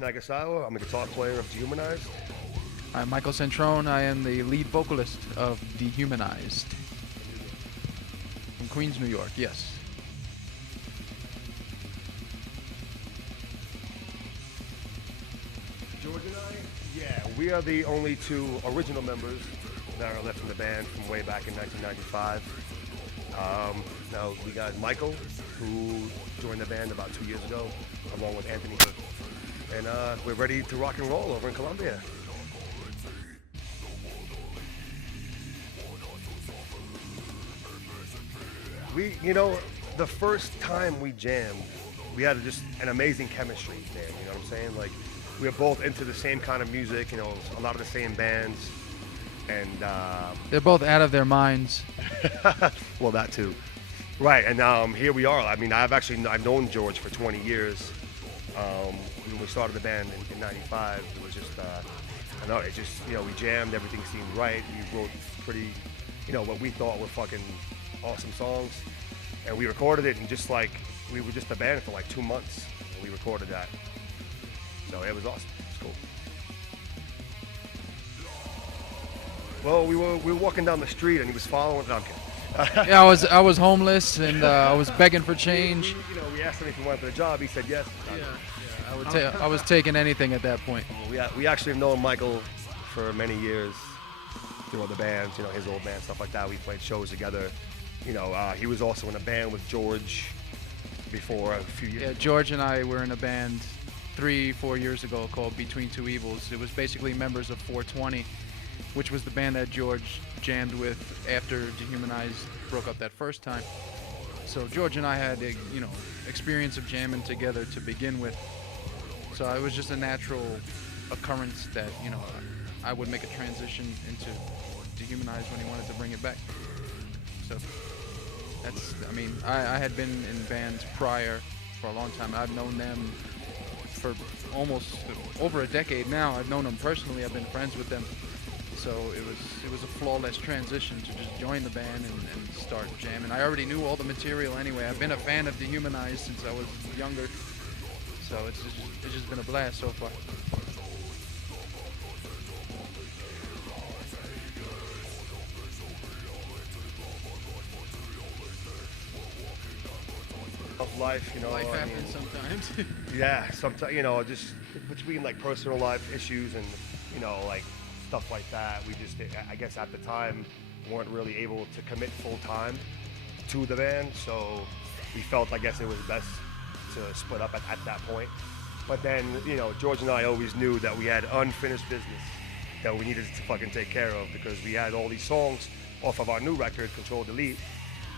Nagasawa. I'm a guitar player of Dehumanized. I'm Michael Centrone. I am the lead vocalist of Dehumanized. From Queens, New York, yes. George and I, yeah, we are the only two original members that are left in the band from way back in 1995. Now we got Michael, who joined the band about 2 years ago, along with Anthony Hood. And we're ready to rock and roll over in Colombia. The first time we jammed, we had just an amazing chemistry there, you know what I'm saying? Like, we were both into the same kind of music, a lot of the same bands, and they're both out of their minds. well, that too. Right, and here we are. I mean, I've known George for 20 years. When we started the band in 95, it was just, we jammed, everything seemed right. We wrote pretty, what we thought were fucking awesome songs. And we recorded it, and we were just a band for like 2 months. And we recorded that. So it was awesome. It's cool. Well, we were walking down the street, and he was following. No, I'm kidding. Yeah, I was homeless, and I was begging for change. We asked him if he wanted the job. He said yes. Yeah. I was taking anything at that point. We actually have known Michael for many years through other bands, his old band, stuff like that. We played shows together. He was also in a band with George before a few years. Yeah, George and I were in a band 3-4 years ago called Between Two Evils. It was basically members of 420, which was the band that George jammed with after Dehumanized broke up that first time. So George and I had experience of jamming together to begin with. So it was just a natural occurrence that, I would make a transition into Dehumanized when he wanted to bring it back. So I had been in bands prior for a long time. I've known them for almost over a decade now. I've known them personally. I've been friends with them. So it was a flawless transition to just join the band and start jamming. I already knew all the material anyway. I've been a fan of Dehumanized since I was younger. So it's just been a blast so far. Of life, Life happens sometimes. Yeah, sometimes, just between like personal life issues and, stuff like that, we just, I guess at the time, weren't really able to commit full time to the band, so we felt, I guess it was best to split up at that point. But then, George and I always knew that we had unfinished business that we needed to fucking take care of, because we had all these songs off of our new record, Control Delete,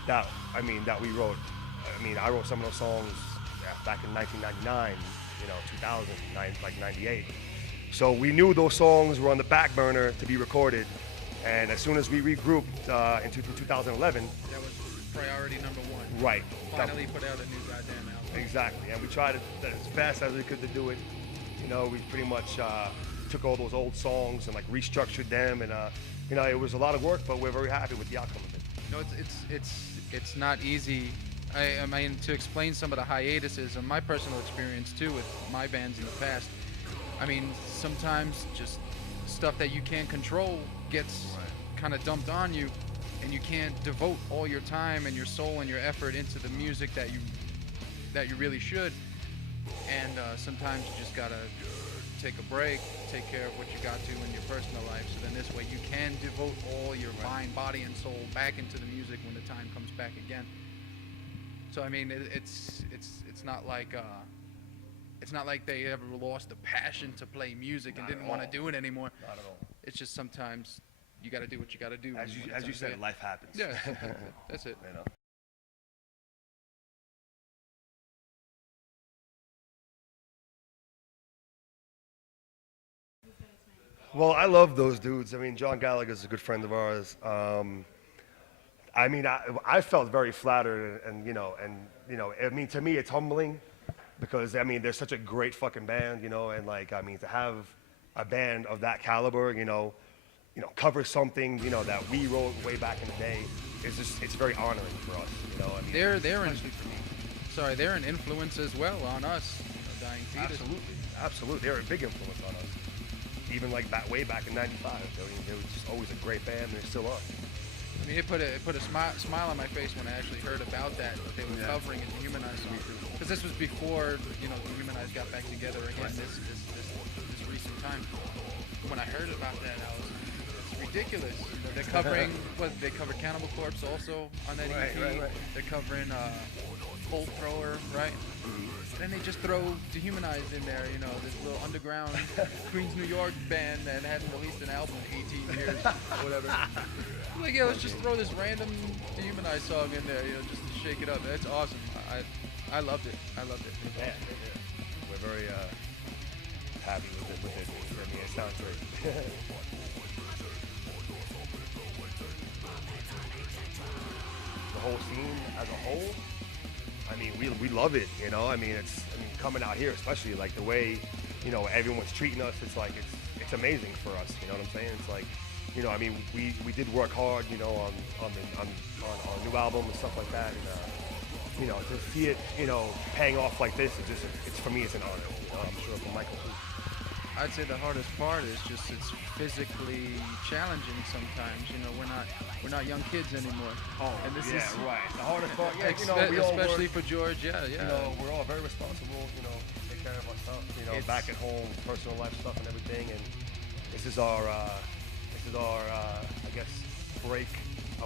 that we wrote. I wrote some of those songs back in 1999, 2000, 98. So we knew those songs were on the back burner to be recorded, and as soon as we regrouped in 2011, that was priority number one. Right. Finally put out a new goddamn album. Exactly, and we tried as fast as we could to do it. We pretty much took all those old songs and restructured them, and it was a lot of work, but we're very happy with the outcome of it. It's not easy. I mean, to explain some of the hiatuses and my personal experience too with my bands in the past. I mean, sometimes just stuff that you can't control gets kind of dumped on you, and you can't devote all your time and your soul and your effort into the music that you really should. And sometimes you just gotta take a break, take care of what you got to in your personal life, so then this way you can devote all your mind, body, and soul back into the music when the time comes back again. So I mean, it's not like they ever lost the passion to play music and didn't want to do it anymore. Not at all. It's just sometimes you got to do what you got to do. As you said, life happens. Yeah, that's it. Well, I love those dudes. I mean, John Gallagher's a good friend of ours. I felt very flattered, and to me, it's humbling, because they're such a great fucking band, and to have a band of that caliber, cover something, that we wrote way back in the day, it's very honoring for us, They're an influence as well on us. dying fetus. Absolutely. They were a big influence on us. Even like way back in '95, they were just always a great band, and they still are. I mean, it put a smile on my face when I actually heard about that they were covering a Dehumanized song. Because this was before, Dehumanized got back together again this recent time. When I heard about that, it's ridiculous. They're covering, they covered Cannibal Corpse also on that EP. Right. They're covering Bolt Thrower, right? Then they just throw Dehumanized in there, this little underground Queens, New York band that hadn't released an album in 18 years or whatever. Like, let's just throw this random Dehumanized song in there, just to shake it up. That's awesome. I loved it. Yeah. We're very happy with it. I mean, it sounds great. The whole scene as a whole, I mean, we love it, I mean, coming out here, especially like the way, everyone's treating us, it's amazing for us, you know what I'm saying? It's like, I mean, we did work hard, on our new album and stuff like that, and to see it, paying off like this, it's for me, it's an honor. I'm sure for Michael too. I'd say the hardest part is just it's physically challenging sometimes. We're not young kids anymore. Oh, and this yeah, is right. The hardest part, yeah, we all especially work, for George, yeah. We're all very responsible, take care of our stuff, back at home, personal life stuff and everything, and this is our, I guess, break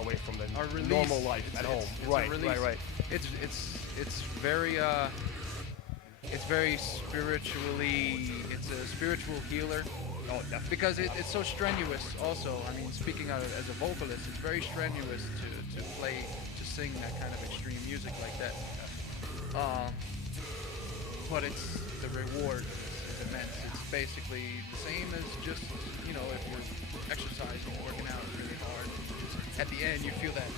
away from the normal life at home. Right. It's very spiritually. It's a spiritual healer. Oh, definitely. Because it's so strenuous. Also, I mean, speaking as a vocalist, it's very strenuous to sing that kind of extreme music like that. But it's the reward is immense. It's basically the same as just if you're exercising, working out really hard. At the end, you feel that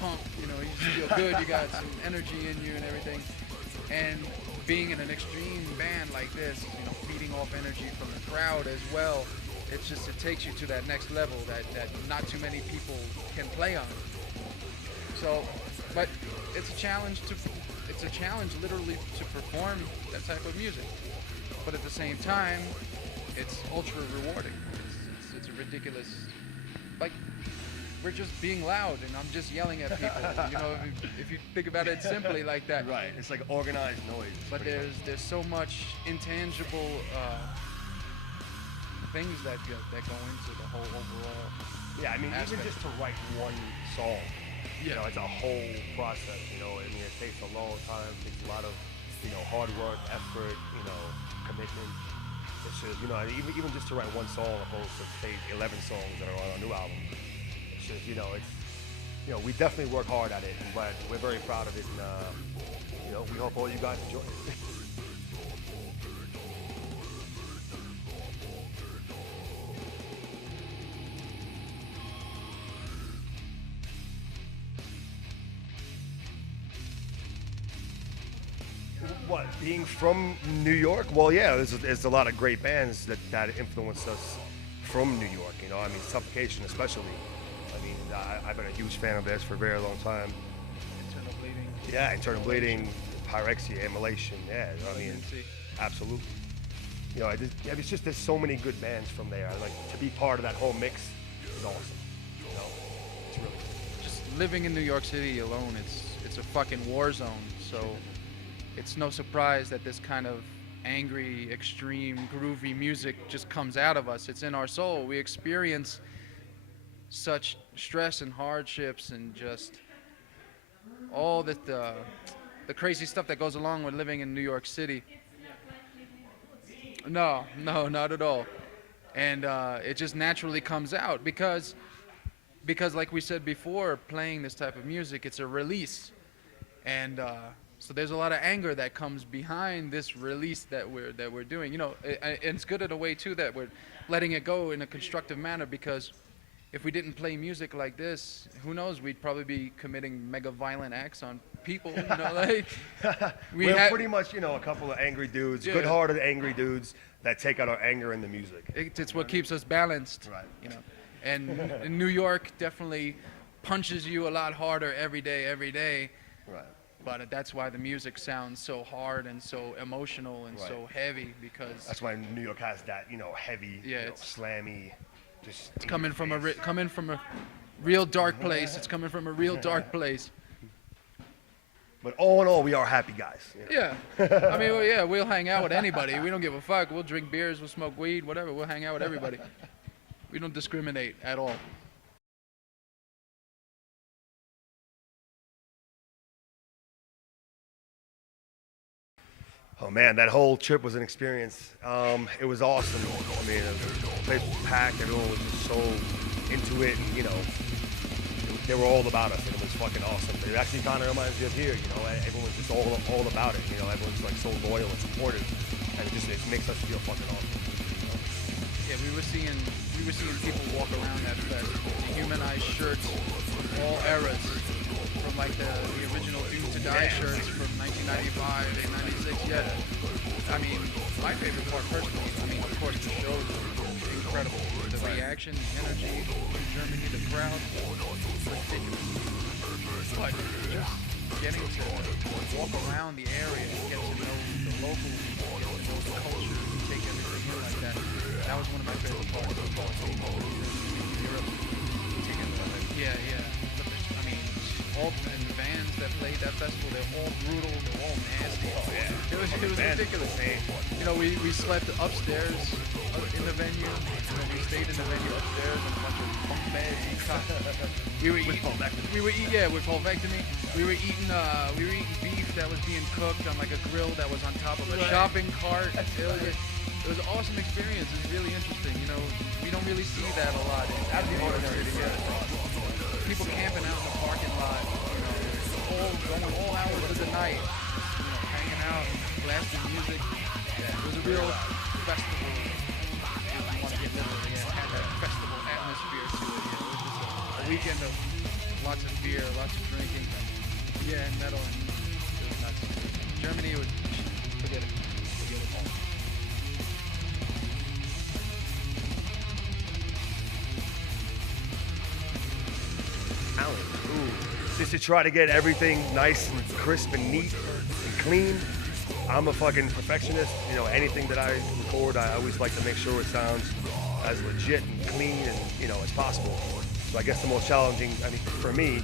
pump. You just feel good. You got some energy in you and everything. And being in an extreme band like this, feeding off energy from the crowd as well, it takes you to that next level that not too many people can play on. So, but it's a challenge literally to perform that type of music. But at the same time, it's ultra rewarding. It's a ridiculous, like, we're just being loud and I'm just yelling at people. If you think about it simply like that. Right. It's like organized noise. But there's so much intangible things that go into the whole overall. Yeah, I mean, aspect. even just to write one song, Yeah. It's a whole process. I mean, it takes a long time. It takes a lot of, hard work, effort, commitment. It's just, even just to write one song opposed to say 11 songs that are on our new album. We definitely work hard at it, but we're very proud of it, and we hope all you guys enjoy it. What, being from New York? Well, yeah, there's a lot of great bands that influenced us from New York. I mean, Suffocation especially. I mean, I've been a huge fan of theirs for a very long time. Internal Bleeding. Yeah, Internal Bleeding, Pyrexia, Immolation. Yeah, I mean, absolutely. It's just there's so many good bands from there. Like to be part of that whole mix is awesome. It's really cool. Just living in New York City alone, it's a fucking war zone. So it's no surprise that this kind of angry, extreme, groovy music just comes out of us. It's in our soul. We experience such stress and hardships and just all the crazy stuff that goes along with living in New York City. No, not at all. And it just naturally comes out because like we said before, playing this type of music, it's a release. And so there's a lot of anger that comes behind this release that we're doing. And it's good in a way too that we're letting it go in a constructive manner, because if we didn't play music like this, who knows, we'd probably be committing mega violent acts on people, like we're pretty much, a couple of angry dudes, good-hearted angry dudes that take out our anger in the music. It's what keeps us balanced, right? And in New York definitely punches you a lot harder every day. Right. But that's why the music sounds so hard and so emotional and Right. so heavy because That's why New York has that, heavy, Yeah, slammy, just it's coming from a real dark place. It's coming from a real dark place. But all in all, we are happy guys. Yeah. I mean, well, yeah, we'll hang out with anybody. We don't give a fuck. We'll drink beers, we'll smoke weed, whatever. We'll hang out with everybody. We don't discriminate at all. Oh man, that whole trip was an experience. It was awesome. I mean, the place was packed. Everyone was just so into it. And, they were all about us, and it was fucking awesome. It actually kind of reminds me of here. Everyone's just all about it. Everyone's like so loyal and supportive, and it makes us feel fucking awesome. Yeah, we were seeing people walk around that fest, dehumanized shirts from all eras, from like the original Doomed to Die shirts from 1995 and 96. Yeah, I mean, my favorite part personally, of course the show was incredible. The reaction, the energy from Germany, the crowd, ridiculous. But just getting to walk around the area and get to know the local people, get to know the culture, and take everything in like that. That was one of my favorite parts of Europe. Yeah. I mean, all the bands that played that festival, they're all brutal, they're all nasty. Oh yeah. It was ridiculous. We slept upstairs in the venue, and then we stayed in the venue upstairs in a bunch of bunk beds. With vulvectomy. We were eating beef that was being cooked on like a grill that was on top of a shopping cart. It was an awesome experience. It's really interesting. We don't really see that a lot. That's the ordinary. People camping out in the parking lot, going all hours of the night, hanging out, blasting music. Yeah, it was a real festival. If you want to get literally, it had that festival atmosphere to it. It was just a weekend of lots of beer, lots of drinking. Yeah, and metal, and it was nuts. Germany was, forget it. Forget it all. Just to try to get everything nice and crisp and neat and clean. I'm a fucking perfectionist. Anything that I record, I always like to make sure it sounds as legit and clean and as possible. So I guess the most challenging, for me,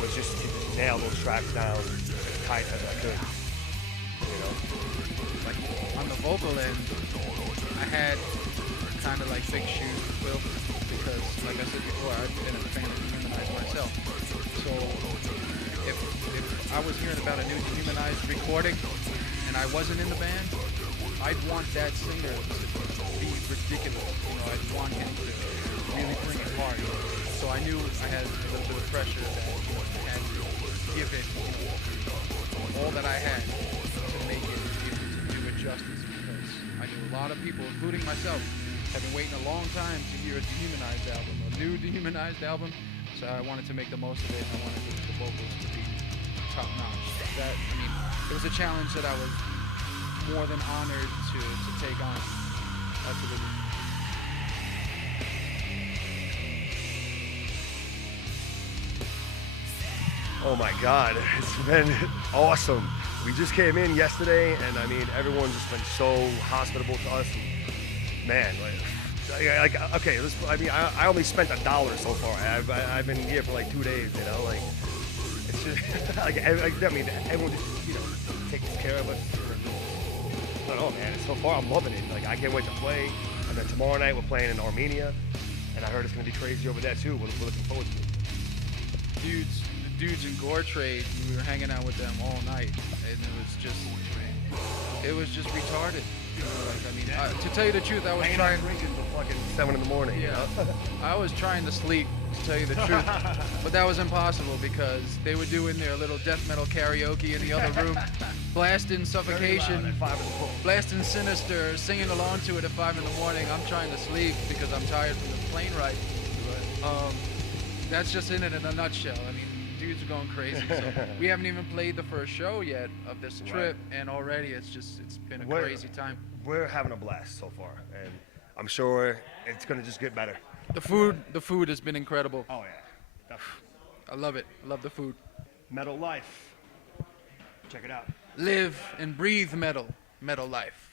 was just to nail those tracks down as tight as I could. Like on the vocal end, I had kind of like big shoes to fill because, like I said before, I've been a fan of Dehumanized myself. So if I was hearing about a new Dehumanized recording and I wasn't in the band, I'd want that singer to be ridiculous. I'd want him to really bring it hard. So I knew I had a little bit of pressure that I had to give it all that I had to make it able to do it justice, because I knew a lot of people, including myself, have been waiting a long time to hear a Dehumanized album, a new Dehumanized album. So I wanted to make the most of it, and I wanted the vocals to be top notch. It was a challenge that I was more than honored to take on. Absolutely. Oh my God, it's been awesome. We just came in yesterday, and everyone's just been so hospitable to us. Man, okay, I only spent $1 so far. I've been here for like 2 days, it's just everyone just takes care of us. I don't know, man. So far, I'm loving it. I can't wait to play. And then tomorrow night we're playing in Armenia, and I heard it's gonna be crazy over there too. We're looking forward to it. The dudes in Gore Trade, we were hanging out with them all night, and it was just retarded. To tell you the truth, I was trying drinking till fucking 7 in the morning. Yeah, I was trying to sleep, to tell you the truth, but that was impossible because they were doing their little death metal karaoke in the other room, blasting Suffocation, blasting Sinister, singing along to it at 5 in the morning. I'm trying to sleep because I'm tired from the plane ride. That's just in it in a nutshell. Dudes are going crazy. So we haven't even played the first show yet of this trip, and already it's been a crazy time. We're having a blast so far, and I'm sure it's gonna just get better. The food has been incredible. Oh yeah, definitely. I love it. I love the food. Metal life. Check it out. Live and breathe metal life.